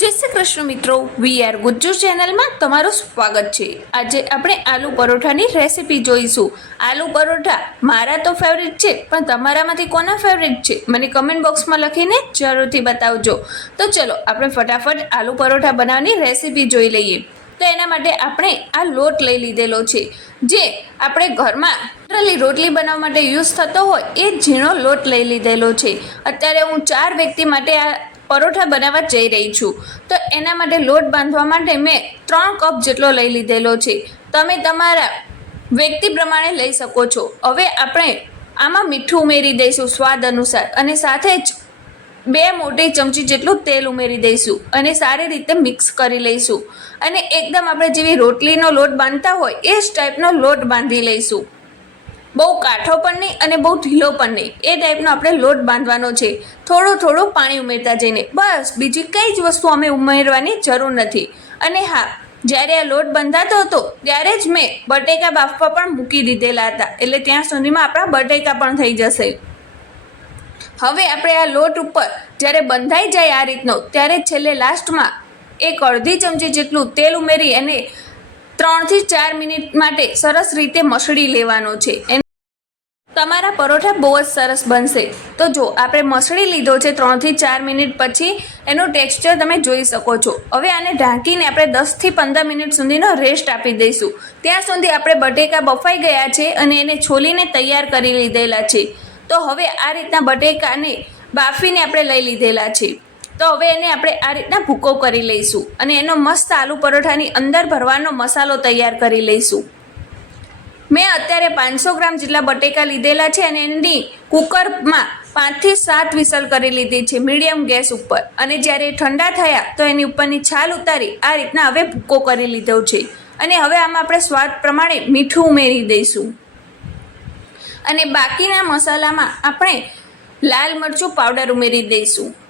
જય શ્રી કૃષ્ણ મિત્રો, we are Gujju ચેનલમાં તમારું સ્વાગત છે. આજે આપણે આલુ પરોઠાની રેસીપી જોઈશું. આલુ પરોઠા મારા તો ફેવરિટ છે, પણ તમારામાંથી કોના ફેવરિટ છે? મને કમેન્ટ બોક્સમાં લખીને જરૂરથી બતાવજો. તો ચલો, આપણે ફટાફટ આલુ પરોઠા બનાવવાની રેસીપી જોઈ લઈએ. તો એના માટે આપણે આ લોટ લઈ લીધેલો છે. જે આપણે ઘરમાં જનરલી રોટલી બનાવવા માટે યુઝ થતો હોય, એ ઝીણો લોટ લઈ લીધેલો છે. અત્યારે હું ચાર વ્યક્તિ માટે આ પરોઠા બનાવવા જઈ રહી છું. તો એના માટે લોટ બાંધવા માટે મેં ત્રણ કપ જેટલો લઈ લીધેલો છે. તમે તમારા વ્યક્તિ પ્રમાણે લઈ શકો છો. હવે આપણે આમાં મીઠું ઉમેરી દઈશું સ્વાદ અનુસાર અને સાથે જ બે મોટી ચમચી જેટલું તેલ ઉમેરી દઈશું અને સારી રીતે મિક્સ કરી લઈશું. અને એકદમ આપણે જેવી રોટલીનો લોટ બાંધતા હોય એ જ ટાઈપનો લોટ બાંધી લઈશું. બહુ કાઠો પણ નહીં અને બહુ ઢીલો પણ નહીં. એ ટાઈપનો આપણે લોટ બાંધવાનો છે. થોડું થોડું પાણી ઉમેરતા જઈને. બસ, બીજી કઈ જ વસ્તુ અમે ઉમેરવાની જરૂર નથી. અને હા, જ્યારે આ લોટ બંધાતો હતો, ત્યારે જ મેં બટેકા બાફવા પણ મૂકી દીધેલા હતા. એટલે ત્યાં સુધીમાં આપણા બટેકા પણ થઈ જશે. હવે આપણે આ લોટ ઉપર જ્યારે બંધાઈ જાય આ રીતનો, ત્યારે છેલ્લે લાસ્ટમાં એક અડધી ચમચી જેટલું તેલ ઉમેરી અને ત્રણથી ચાર મિનિટ માટે સરસ રીતે મસળી લેવાનો છે. તમારા પરોઠા બહુ જ સરસ બનશે. તો જો, આપણે મસળી લીધો છે ત્રણથી ચાર મિનિટ પછી, એનું ટેક્સચર તમે જોઈ શકો છો. હવે આને ઢાંકીને આપણે દસથી પંદર મિનિટ સુધીનો રેસ્ટ આપી દઈશું. ત્યાં સુધી આપણે બટેકા બફાઈ ગયા છે અને એને છોલીને તૈયાર કરી લીધેલા છે. તો હવે આ રીતના બટેકાને બાફીને આપણે લઈ લીધેલા છે. તો હવે એને આપણે આ રીતના ભૂકો કરી લઈશું અને એનો મસ્ત આલુ પરોઠાની અંદર ભરવાનો મસાલો તૈયાર કરી લઈશું. મેં અત્યારે પાંચસો ગ્રામ જેટલા બટેકા લીધેલા છે અને એની કુકરમાં પાંચથી સાત વિસલ કરી લીધી છે, મીડિયમ ગેસ ઉપર. અને જ્યારે ઠંડા થયા તો એની ઉપરની છાલ ઉતારી આ રીતના હવે ભૂકો કરી લીધો છે. અને હવે આમાં આપણે સ્વાદ પ્રમાણે મીઠું ઉમેરી દઈશું. અને બાકીના મસાલામાં આપણે લાલ મરચું પાવડર ઉમેરી દઈશું.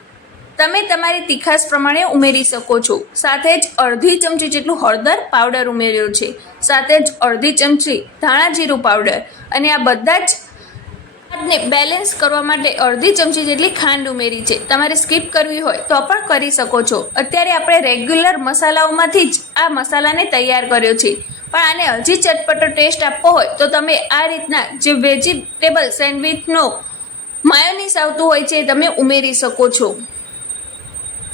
તમે તમારી તીખાસ પ્રમાણે ઉમેરી શકો છો. સાથે જ અડધી ચમચી જેટલું હળદર પાવડર ઉમેર્યો છે. સાથે જ અડધી ચમચી ધાણા જીરું પાવડર. અને આ બધા જ સ્વાદને બેલેન્સ કરવા માટે અડધી ચમચી જેટલી ખાંડ ઉમેરી છે. તમારે સ્કીપ કરવી હોય તો પણ કરી શકો છો. અત્યારે આપણે રેગ્યુલર મસાલાઓમાંથી જ આ મસાલાને તૈયાર કર્યો છે. પણ આને હજી ચટપટો ટેસ્ટ આપવો હોય તો તમે આ રીતના જે વેજીટેબલ સેન્ડવિચનો માયોનીસ આવતું હોય છે તમે ઉમેરી શકો છો.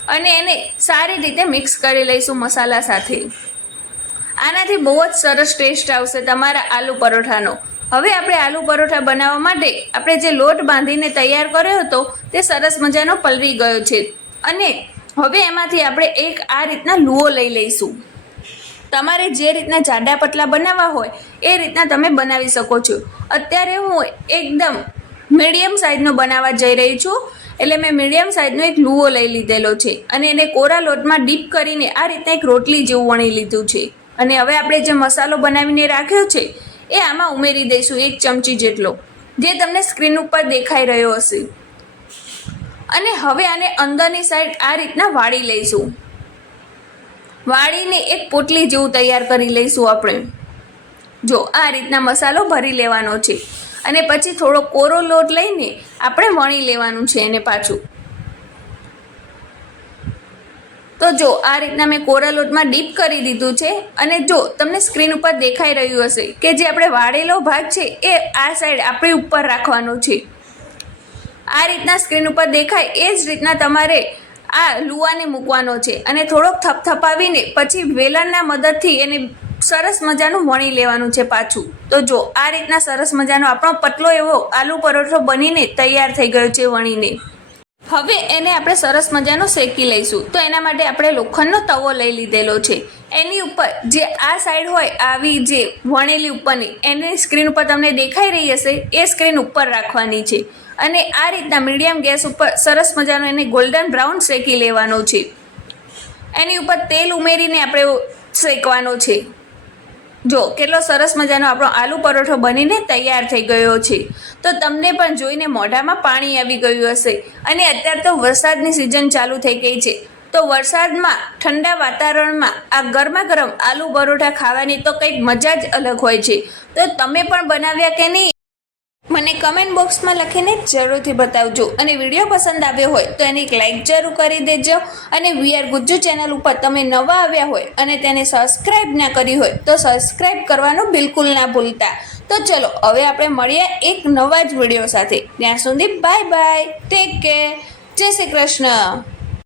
અને એને સારી રીતે મિક્સ કરી લઈશું મસાલા સાથે. આનાથી બહુ જ સરસ ટેસ્ટ આવશે તમારા આલુ પરોઠાનો. હવે આપણે આલુ પરોઠા બનાવવા માટે આપણે જે લોટ બાંધીને તૈયાર કર્યો હતો તે સરસ મજાનો પલવી ગયો છે. અને હવે એમાંથી આપણે એક આ રીતના લુઓ લઈ લઈશું. તમારે જે રીતના જાડા પતલા બનાવવા હોય એ રીતના તમે બનાવી શકો છો. અત્યારે હું એકદમ મીડિયમ સાઇઝનો બનાવવા જઈ રહી છું. એટલે મેં મીડિયમ સાઇઝનો એક લુઓ લઈ લીધેલો છે અને એને કોરા લોટમાં ડીપ કરીને આ રીતના એક રોટલી જેવું વણી લીધું છે. અને હવે આપણે જે મસાલો બનાવીને રાખ્યો છે, એ આમાં ઉમેરી દઈશું એક ચમચી જેટલો, જે તમને સ્ક્રીન ઉપર દેખાઈ રહ્યો હશે. અને હવે આને અંદરની સાઈડ આ રીતના વાળી લઈશું. વાળીને એક પોટલી જેવું તૈયાર કરી લઈશું આપણે. જો આ રીતના મસાલો ભરી લેવાનો છે. અને પછી થોડો કોરો લોટ લઈને આપણે વણી લેવાનું છે એને પાછું. તો જો, આ રીતના મેં કોરા લોટમાં ડીપ કરી દીધું છે અને જો, તમને સ્ક્રીન ઉપર દેખાઈ રહ્યું હશે કે જે આપણે વાળેલો ભાગ છે એ આ સાઈડ આપણે ઉપર રાખવાનો છે. આ રીતના સ્ક્રીન ઉપર દેખાય એ જ રીતના તમારે આ લુવાને મૂકવાનો છે અને થોડોક થપથપાવીને પછી વેલણના મદદથી એને સરસ મજાનું વણી લેવાનું છે પાછું. તો જો, આ રીતના સરસ મજાનો આપણો પતલો એવો આલુ પરોઠો બનીને તૈયાર થઈ ગયો છે વણીને. હવે એને આપણે સરસ મજાનો શેકી લઈશું. તો એના માટે આપણે લોખંડનો તવો લઈ લીધેલો છે. એની ઉપર જે આ સાઈડ હોય આવી જે વણેલી ઉપરની, એની સ્ક્રીન ઉપર તમને દેખાઈ રહી હશે, એ સ્ક્રીન ઉપર રાખવાની છે. અને આ રીતના મીડિયમ ગેસ ઉપર સરસ મજાનો એને ગોલ્ડન બ્રાઉન શેકી લેવાનો છે. એની ઉપર તેલ ઉમેરીને આપણે શેકવાનો છે. જો, કેટલો સરસ મજાનો આપણો આલુ પરોઠો બનીને તૈયાર થઈ ગયો છે. તો તમને પણ જોઈને મોઢામાં પાણી આવી ગયું હશે. અને અત્યારે તો વરસાદની સિઝન ચાલુ થઈ ગઈ છે. તો વરસાદમાં, ઠંડા વાતાવરણમાં આ ગરમા ગરમ આલુ પરોઠા ખાવાની તો કંઈક મજા જ અલગ હોય છે. તો તમે પણ બનાવ્યા કે નહીં? મને કમેન્ટ બોક્સમાં લખીને જરૂરથી બતાવજો. અને વીડિયો પસંદ આવ્યો હોય તો એને એક લાઈક જરૂર કરી દેજો. અને વી આર ગુજ્જુ ચેનલ ઉપર તમે નવા આવ્યા હોય અને તેને સબસ્ક્રાઇબ ના કરી હોય તો સબસ્ક્રાઇબ કરવાનું બિલકુલ ના ભૂલતા. તો ચલો, હવે આપણે મળીએ એક નવા જ વીડિયો સાથે. ત્યાં સુધી બાય બાય ટેક કેર જય શ્રી કૃષ્ણ.